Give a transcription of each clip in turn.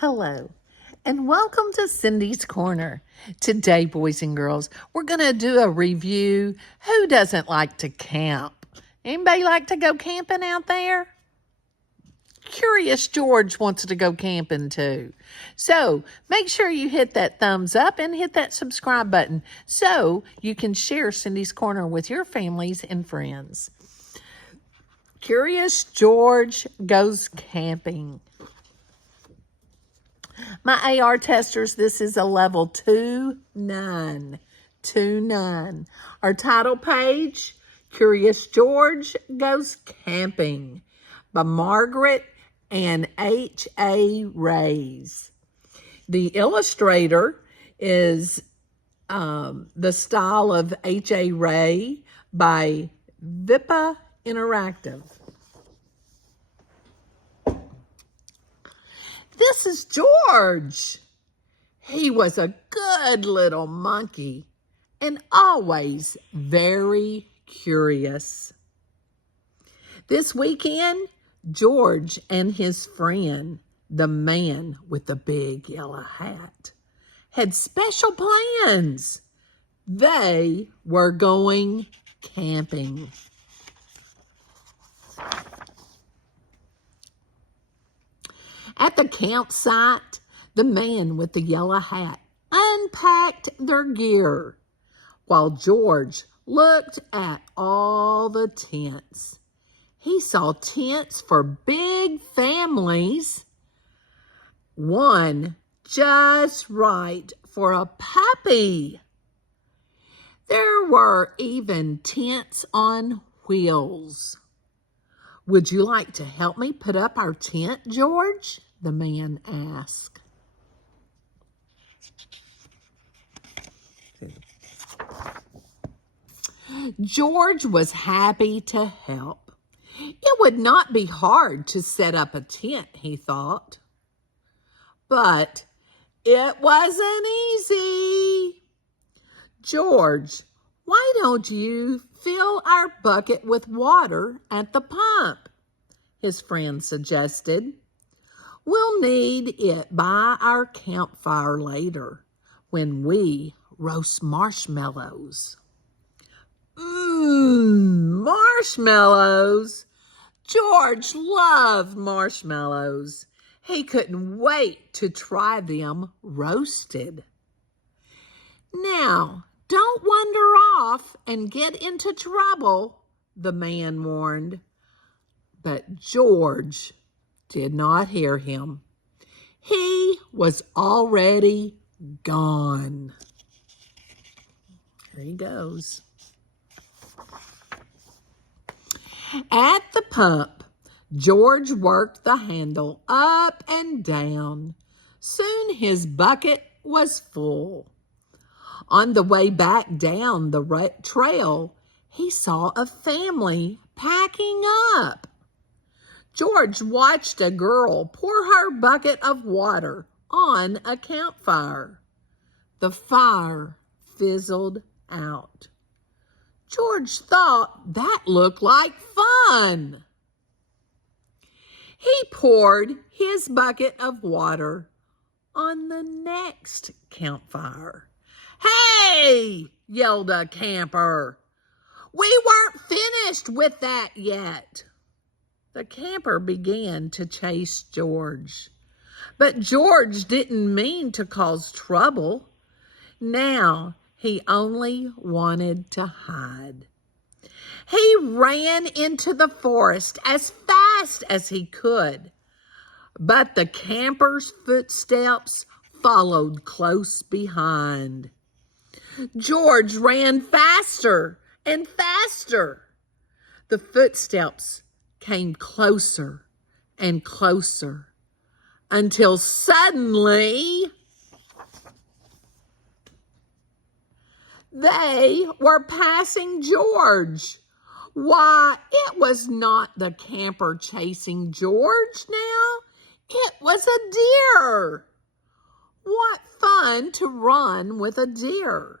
Hello, and welcome to Cindy's Corner. Today, boys and girls, we're going to do a review. Who doesn't like to camp? Anybody like to go camping out there? Curious George wants to go camping too. So make sure you hit that thumbs up and hit that subscribe button so you can share Cindy's Corner with your families and friends. Curious George goes camping. My AR testers, this is a level 2-9. 2-9. Our title page, Curious George Goes Camping by Margret and H.A. Rays. The illustrator is the style of H.A. Ray by Vipa Interactive. This is George. He was a good little monkey and always very curious. This weekend, George and his friend, the man with the big yellow hat, had special plans. They were going camping. At the campsite, the man with the yellow hat unpacked their gear, while George looked at all the tents. He saw tents for big families, one just right for a puppy. There were even tents on wheels. "Would you like to help me put up our tent, George?" the man asked. George was happy to help. It would not be hard to set up a tent, he thought. But it wasn't easy. "George, why don't you fill our bucket with water at the pump?" his friend suggested. "We'll need it by our campfire later when we roast marshmallows." Marshmallows! George loved marshmallows. He couldn't wait to try them roasted. "Now, don't wander off and get into trouble," the man warned. But George did not hear him. He was already gone. Here he goes. At the pump, George worked the handle up and down. Soon his bucket was full. On the way back down the trail, he saw a family packing up. George watched a girl pour her bucket of water on a campfire. The fire fizzled out. George thought that looked like fun. He poured his bucket of water on the next campfire. "Hey!" yelled a camper. "We weren't finished with that yet." The camper began to chase George. But George didn't mean to cause trouble. Now he only wanted to hide. He ran into the forest as fast as he could. But the camper's footsteps followed close behind. George ran faster and faster. The footsteps came closer and closer until suddenly they were passing George. Why, it was not the camper chasing George now. It was a deer. What fun to run with a deer.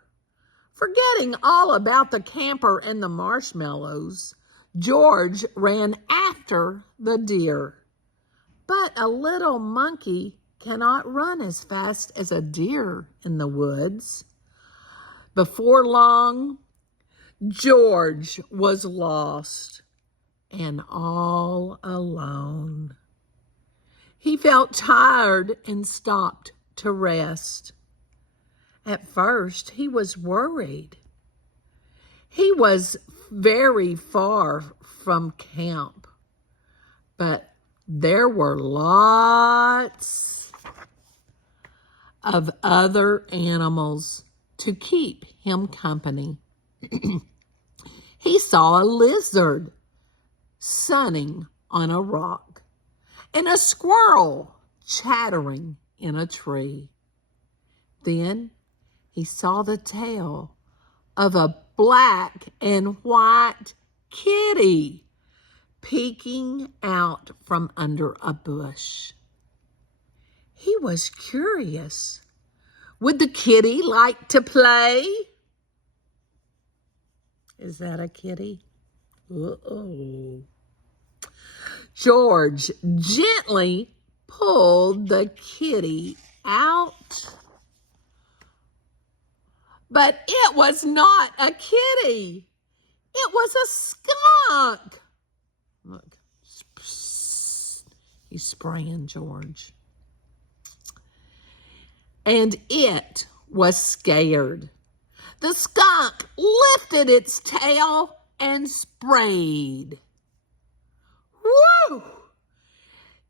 Forgetting all about the camper and the marshmallows, George ran after the deer. But a little monkey cannot run as fast as a deer in the woods. Before long, George was lost and all alone. He felt tired and stopped to rest. At first, he was worried. He was very far from camp, but there were lots of other animals to keep him company. He saw a lizard sunning on a rock and a squirrel chattering in a tree. Then he saw the tail of a black and white kitty peeking out from under a bush. He was curious. Would the kitty like to play? Is that a kitty? Uh-oh. George gently pulled the kitty out. But it was not a kitty. It was a skunk. Look, he's spraying George. And it was scared. The skunk lifted its tail and sprayed. Woo!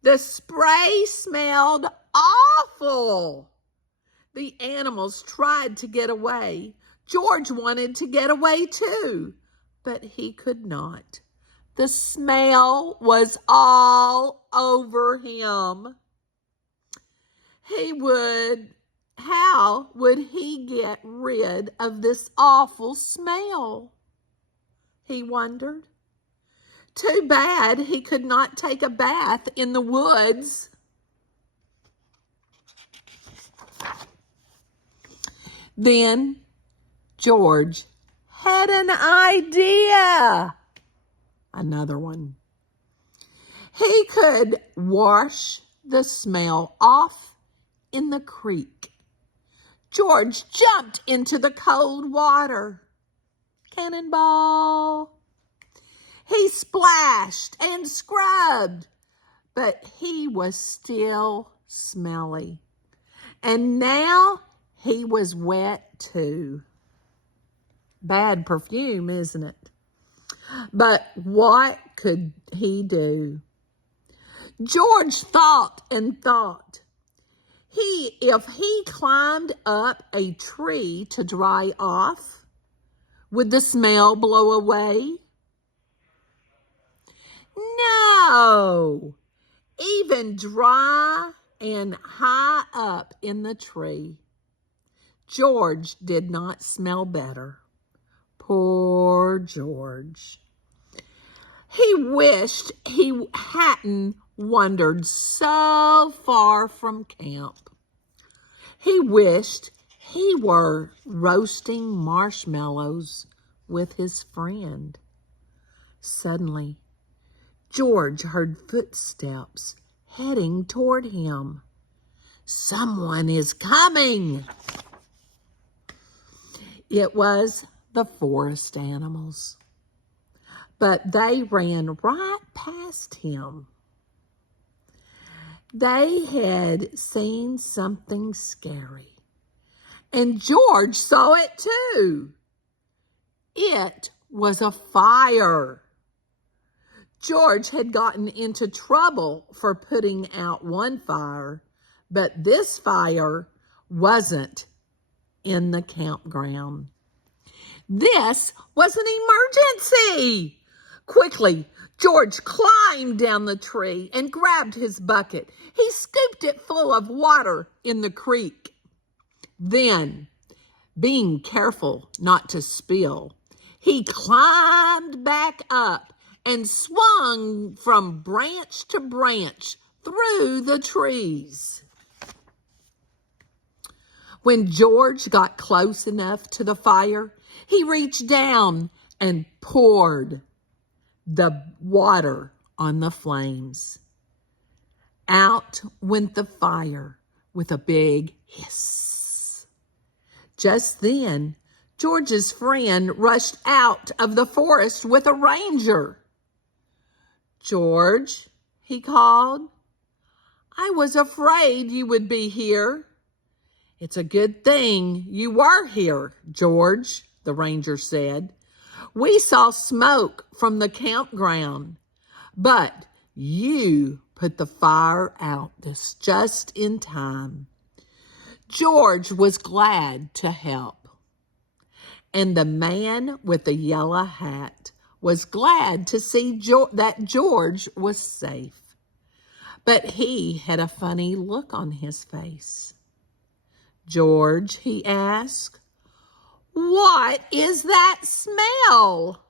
The spray smelled awful. The animals tried to get away. George wanted to get away too, but he could not. The smell was all over him. How would he get rid of this awful smell? He wondered. Too bad he could not take a bath in the woods. Then George had an idea. Another one. He could wash the smell off in the creek. George jumped into the cold water. Cannonball. He splashed and scrubbed, but he was still smelly. And now he was wet too. Bad perfume, isn't it? But what could he do? George thought and thought. If he climbed up a tree to dry off, would the smell blow away? No. Even dry and high up in the tree, George did not smell better. Poor George. He wished he hadn't wandered so far from camp. He wished he were roasting marshmallows with his friend. Suddenly, George heard footsteps heading toward him. Someone is coming. It was the forest animals, but they ran right past him. They had seen something scary, and George saw it too. It was a fire. George had gotten into trouble for putting out one fire, but this fire wasn't in the campground. This was an emergency. Quickly, George climbed down the tree and grabbed his bucket. He scooped it full of water in the creek. Then, being careful not to spill, he climbed back up and swung from branch to branch through the trees. When George got close enough to the fire, he reached down and poured the water on the flames. Out went the fire with a big hiss. Just then, George's friend rushed out of the forest with a ranger. "George," he called, "I was afraid you would be here." "It's a good thing you were here, George," the ranger said. "We saw smoke from the campground, but you put the fire out just in time." George was glad to help, and the man with the yellow hat was glad to see that George was safe. But he had a funny look on his face. "George," he asked, "what is that smell?"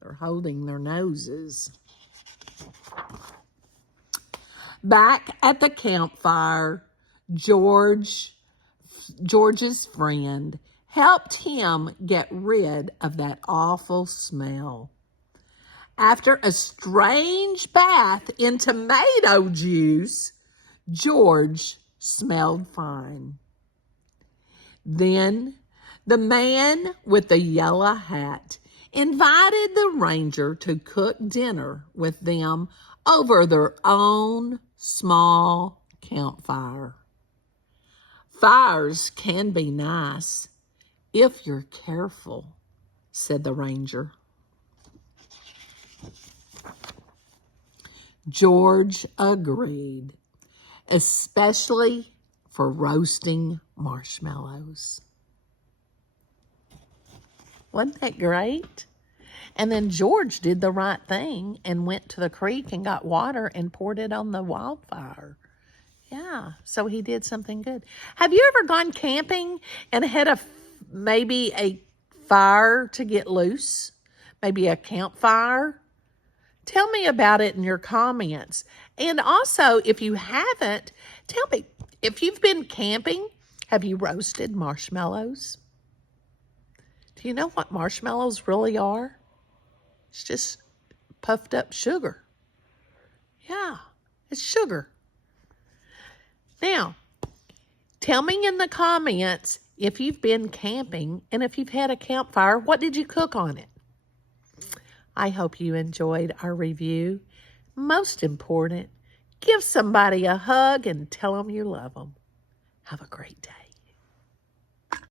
They're holding their noses. Back at the campfire, George's friend helped him get rid of that awful smell. After a strange bath in tomato juice, George smelled fine. Then the man with the yellow hat invited the ranger to cook dinner with them over their own small campfire. "Fires can be nice if you're careful," said the ranger. George agreed, especially for roasting marshmallows. Wasn't that great? And then George did the right thing and went to the creek and got water and poured it on the wildfire. Yeah, so he did something good. Have you ever gone camping and had maybe a fire to get loose? Maybe a campfire? Tell me about it in your comments. And also, if you haven't, tell me, if you've been camping, have you roasted marshmallows? Do you know what marshmallows really are? It's just puffed up sugar. Yeah, it's sugar. Now, tell me in the comments if you've been camping and if you've had a campfire, what did you cook on it? I hope you enjoyed our review. Most important, give somebody a hug and tell them you love them. Have a great day.